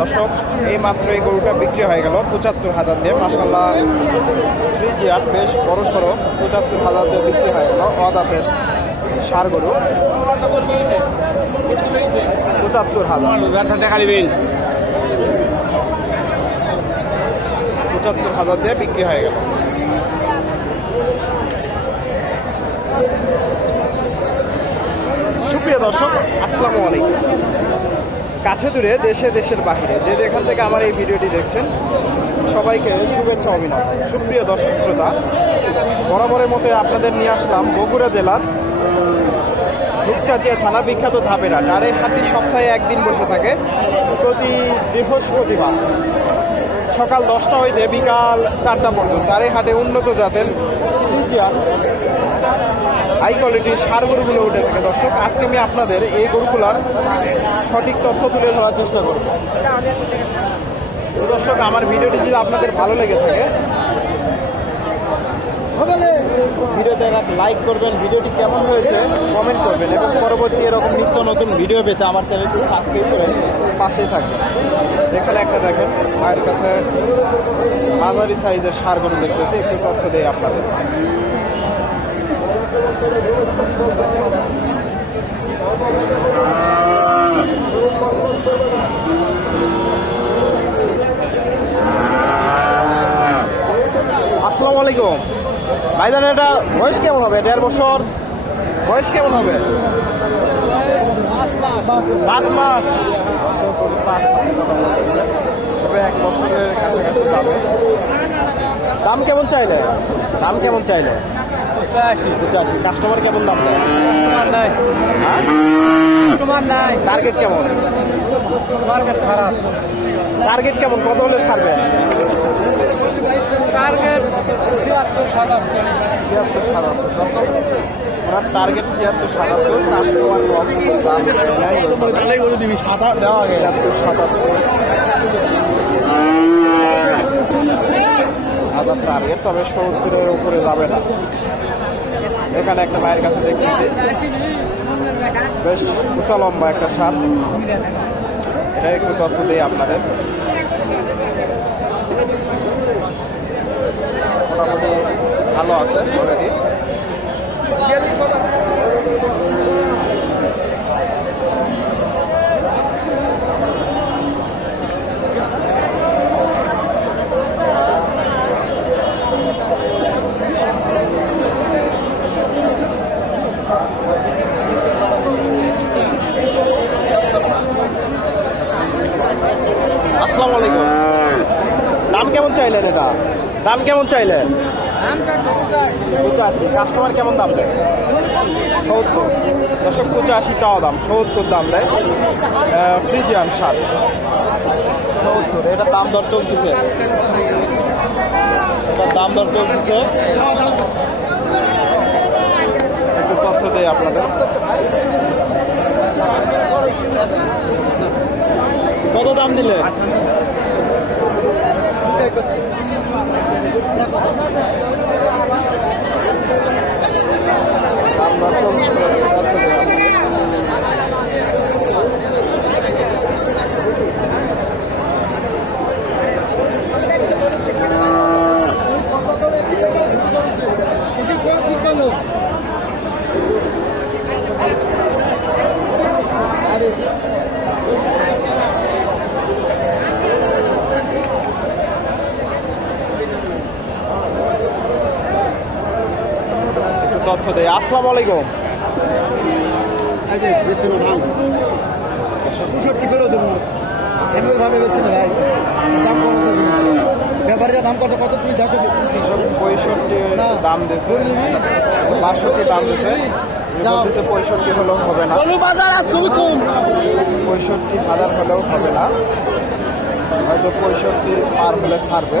দর্শক এই মাত্র এই গরুটা বিক্রি হয়ে গেল, পঁচাত্তর হাজার দিয়ে। মাসাল্লাহ ফ্রিজিয়ার বেশ বড় সড়ো, পঁচাত্তর হাজার দিয়ে বিক্রি হয়ে গেল অদাতের সার গরু। পঁচাত্তর হাজার। পঁচাত্তর হাজার দিয়ে বিক্রি হয়ে গেল। সুপ্রিয় দর্শক, আসসালামু আলাইকুম। কাছে দূরে, দেশে, দেশের বাহিরে। যে যেখান থেকে আমার এই ভিডিওটি দেখছেন, সবাইকে শুভেচ্ছা অভিনন্দন। সুপ্রিয় দর্শক শ্রোতা, বরাবরের মতো আপনাদের নিয়ে আসলাম বগুড়া জেলার ধূপচাচিয়া থানা বিখ্যাত ধাপেরা আর এই সপ্তাহে একদিন বসে থাকে প্রতি বৃহস্পতিবার। সকাল দশটা হইতে বিকাল চারটা পর্যন্ত। এই হাটে উন্নত জাতের ফ্রিজিয়ান হাই কোয়ালিটির সার গরুগুলো উঠে থাকে, দর্শক, আজকে আমি আপনাদের এই গরুগুলার সঠিক তথ্য তুলে ধরার চেষ্টা করব। দর্শক, আমার ভিডিওটি যদি আপনাদের ভালো লেগে থাকে ভিডিওতে একটা লাইক করবেন, ভিডিওটি কেমন হয়েছে কমেন্ট করবেন এবং পরবর্তী এরকম নিত্য নতুন ভিডিও পেতে আমার চ্যানেলটি সাবস্ক্রাইব করে পাশেই থাকবেন। এখানে একটা দেখেন। মায়ের কাছে মাঝারি সাইজের সার গরু দেখতেছি, একটু তথ্য দেয় আপনাদের। আসসালামু আলাইকুম। ভাইজান, এটা বয়স কেমন হবে? দেড় বছর। বয়স কেমন হবে? পাঁচ মাস তবে এক বছরের কাছাকাছি যাবে দাম কেমন চাইলে? দাম কেমন চাইলে? পঁচাশি। কাস্টমার কেমন দাম দেয়? তোমার নাই টার্গেট কেমন? মার্কেট খারাপ টার্গেট কেমন? কত হলে ছাড়বেন টার্গেট ছিয়াত্তর সাতাত্তর ছিয়াত্তর সাতাত্তর। ওনার টার্গেট ছিয়াত্তর সাতাত্তর কাস্টমার কম দাম দেয়। নাই তাহলেই করে দিবি দেওয়া সাতাত্তর। হাজার টার্গেট তবে সত্তরের উপরে যাবে না। এখানে একটা মায়ের কাছে দেখতেছি। বেশ উঁচা লম্বা একটা সাপ। এটা একটু তথ্য দিই আপনাদের। মোটামুটি ভালো আছে অলরেডি আসসালামু আলাইকুম দাম কেমন চাইলেন এটা দাম কেমন চাইলেন? পঁচাশি। কাস্টমার কেমন দাম দেয়? সত্তর। দশক পঁচাশি চাওয়া দাম সত্তর দাম দেয় ফ্রিজিয়ান সার সত্তর। এটা দাম দর চলতেছে। এটার দাম দর চলতেছে। একটু তথ্য দেয় আপনাদের। কত দাম দিলে দাম আসসালামু আলাইকুম। পঁয়ষট্টি করে দেবো আমি ওইভাবে বেশি না ভাই। দাম করছে ব্যাপারীরা দাম করছে কত তুমি দেখো বেশি পঁয়ষট্টি না। দাম দিয়েছে বাষট্টি দাম দিয়েছে যাও। বলতেছে পঁয়ষট্টি হলেও হবে না। পঁয়ষট্টি হাজার হলেও হবে না। হয়তো পঁয়ষট্টি পার হলে ছাড়বে।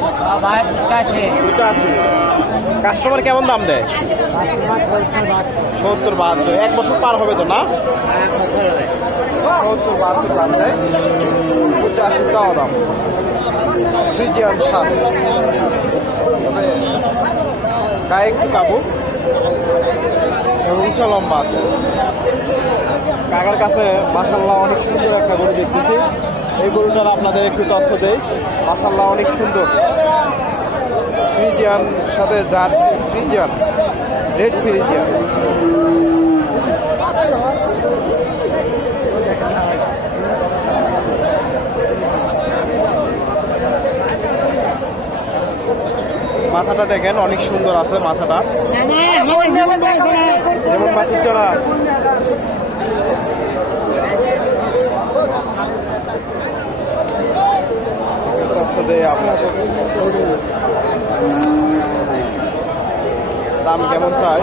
পঁচাশি। কাস্টমার কেমন দাম দেয়? সত্তর বাহাত্তর। এক বছর পার হবে তো না? সত্তর বাহাত্তর দাম দেয়। পঁচাশি চাওয়া দাম। ফ্রিজিয়ান সাত তবে গায়ে একটু কাবু উঁচা লম্বা আছে। কাকার কাছে মাসাল্লাহ অনেক সুন্দর একটা গরু দেখতেছি। এই গরুটার আপনাদের একটু তথ্য দেই। মাসাল্লাহ অনেক সুন্দর। ফ্রিজিয়ান সাথে জার্সি ফ্রিজিয়ান রেড ফ্রিজিয়ান। মাথাটা দেখেন অনেক সুন্দর আছে মাথাটা। যেমন মাছের দেয় আপনাদের দাম কেমন চাই?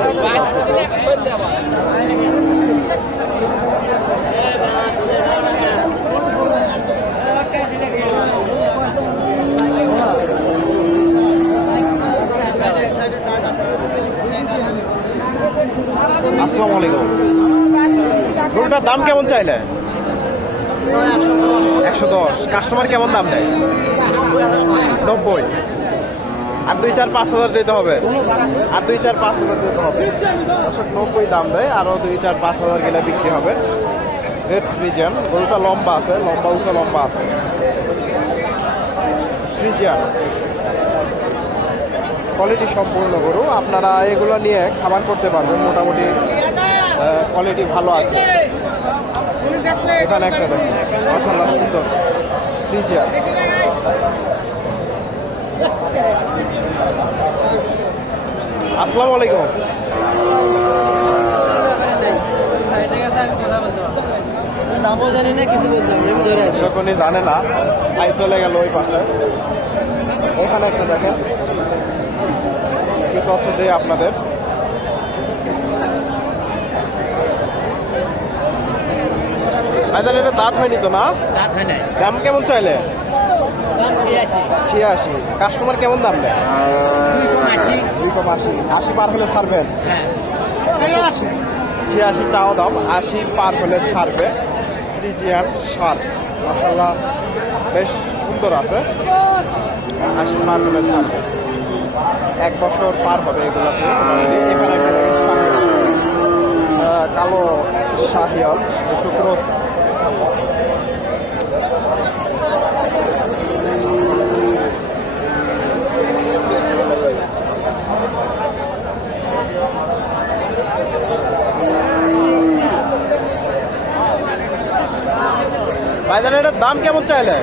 আসসালামু আলাইকুম। গরুটার দাম কেমন চাইলে? একশো দশ। কাস্টমার কেমন দাম দেয়? নব্বই। আর দুই চার পাঁচ হাজার দিতে হবে। আর দুই চার পাঁচ হাজার দিতে হবে। দর্শক, নব্বই দাম দেয় আরও দুই চার পাঁচ হাজার গেলে বিক্রি হবে। রেড ফ্রিজিয়ান গরুটা লম্বা আছে, লম্বা, উঁচা, লম্বা আছে। ফ্রিজিয়ান কোয়ালিটি সম্পূর্ণ গরু, আপনারা এগুলো নিয়ে খাবার করতে পারবেন, মোটামুটি কোয়ালিটি ভালো আছে। এখানে একটা দেখুন মাসাল্লাহ সুন্দর। ফ্রিজিয়ান আসসালামু আলাইকুম। নামও জানি না কিছু যখনই জানে না আই চলে গেল ওই পাশে। ওখানে একটা দেখেন। কি তথ্য দিই আপনাদের? ভাইজান এটা দাঁত হয়নি তো না? দাঁত হয় নাই। দাম কেমন চাইলে? ছিয়াশি। কাস্টমার কেমন দাম দেয়? দুই কম আশি। আশি পার হলে ছাড়বেন? হ্যাঁ। ছিয়াশি চাও দাম আশি পার হলে ছাড়বে। ফ্রিজিয়ান সার মশাল্লাহ বেশ সুন্দর আছে। আশি পার হলে ছাড়বে। এক বছর পার হবে এগুলোতে এখানে একটা কালো শাহিয়াল একটু ক্রস ভাইজান এটার দাম কেমন চাইলে?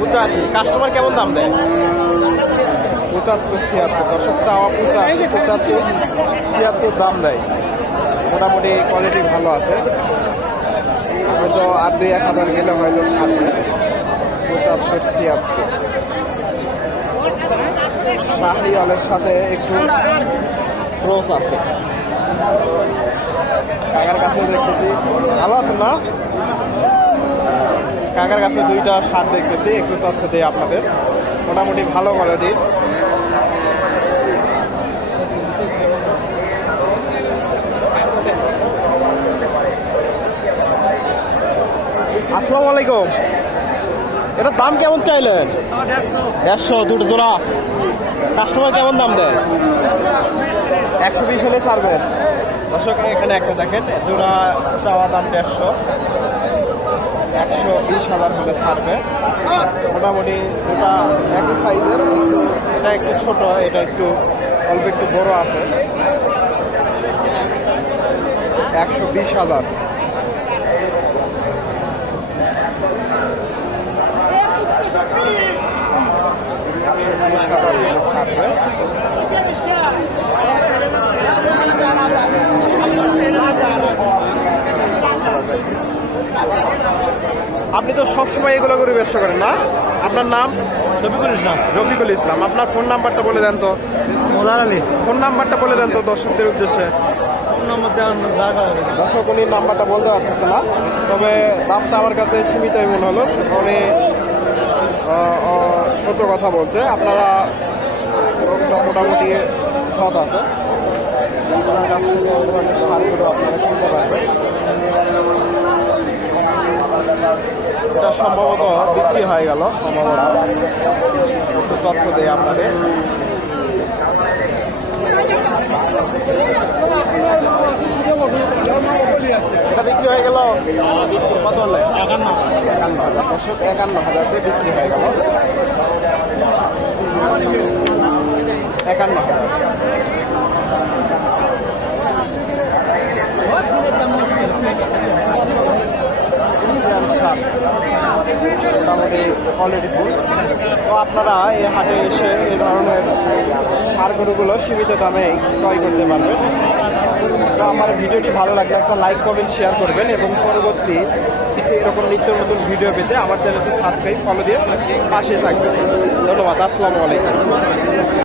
পঁচাশি। কাস্টমার কেমন দাম দেয়? পঁচাত্তর ছিয়াত্তর। দশক চাওয়া পঁচাশি পঁচাত্তর ছিয়াত্তর দাম দেয়। মোটামুটি কোয়ালিটি ভালো আছে। হয়তো আর দুই এক হাজার গেলে হয়তো ছাড়বে পঁচাত্তর ছিয়াত্তর। শাহি আলের সাথে একটু ক্রস আছে কাকার কাছে দেখতেছি ভালো আছে না কাকার দুইটা সার দেখতেছি, একটু তথ্য দিই আপনাদের। মোটামুটি ভালো কোয়ালিটির আসসালামু আলাইকুম। এটার দাম কেমন চাইলেন? দেড়শো দুটো জোড়া। কাস্টমার কেমন দাম দেয়? একশো বিশ হলে ছাড়বেন। দর্শক, এখানে একটা দেখেন, জোড়া চাওয়া দাম দেড়শো। একশো বিশ হাজার হলে ছাড়বে। মোটামুটি ওটা একই সাইজের এটা একটু ছোট, এটা একটু অল্প একটু বড় আছে। একশো বিশ হাজার। একশো বিশ হাজার ছাড়বে। আপনি তো সবসময় এগুলো করে ব্যবসা করেন না? আপনার নাম? শফিকুল ইসলাম। রফিকুল ইসলাম। আপনার ফোন নাম্বারটা বলে দেন তো। মোদার আলী। ফোন নাম্বারটা বলে দেন তো দর্শকদের উদ্দেশ্যে। নম্বর দেওয়ার জায়গা দর্শক উনি নাম্বারটা বলতে পারতেছে না। তবে দামটা আমার কাছে সীমিতই মনে হলো। উনি সত্য কথা বলছে। আপনারা মোটামুটি সৎ আছে ওনার কাছ থেকে আপনারা কিনতে পারবেন। এটা সম্ভবত বিক্রি হয়ে গেল, সম্ভবত। একটু তথ্য দেয় আপনাদের। এটা বিক্রি হয়ে গেল কত হলে? একান্ন। একান্ন। হাজার একান্ন। হাজার দিয়ে বিক্রি হয়ে গেল একান্ন হাজার ইন্ডিয়ান সার মোটামুটি কোয়ালিটি ফুল। তো আপনারা এই হাটে এসে এই ধরনের সার গরুগুলো সীমিত দামে ক্রয় করতে পারবেন। তো আমার ভিডিওটি ভালো লাগলে একটা লাইক কমেন্ট শেয়ার করবেন এবং পরবর্তী এরকম নিত্য নতুন ভিডিও পেতে আমার চ্যানেলটি সাবস্ক্রাইব ফলো দিয়ে পাশে থাকবেন। ধন্যবাদ, আসসালামু আলাইকুম।